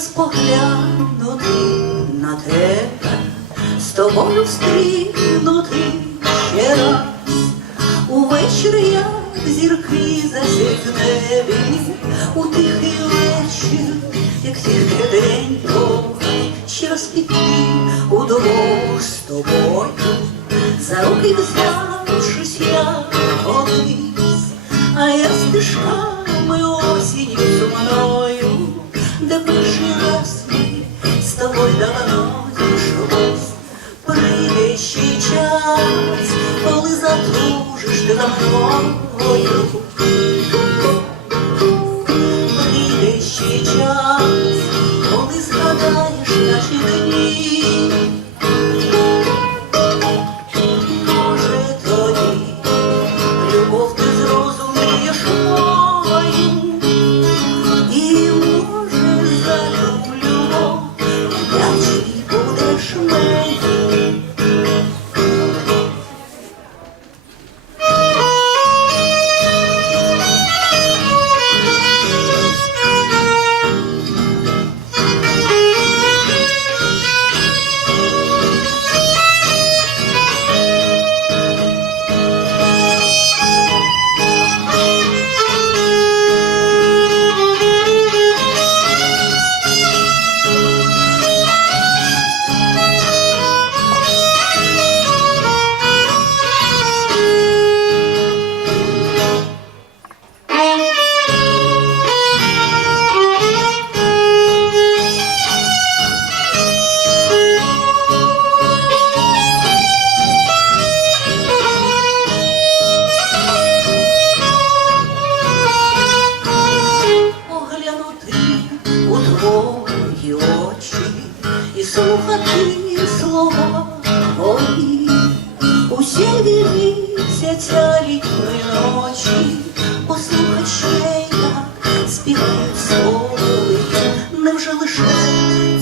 раз поглянути на тебе, з тобою стрінути ще раз. Увечір, як зірки засять в небі, у тихий вечір, як тільки день довгий, ще раз піти удвох з тобою, за руки взявшись, як колись, а я стежками осінню сумною, де перший раз ми з тобою давно зійшлись. Прийде ще час, коли затужиш ти за мною. Прийде ще час, коли згадаєш наші дні. Може тоді любов ти зрозумієш мою, і може за ту любов вдячний будеш мені. Твої очі і слухати слова твої, у сіві місяця літньої ночі, послухать ще, як співають солов'ї. Невже лише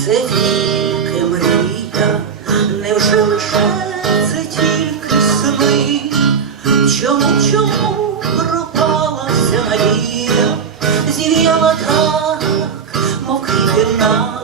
це тільки мрія, невже лише це тільки сни? Чому пропала вся надія, зів'яла так, мов квіти на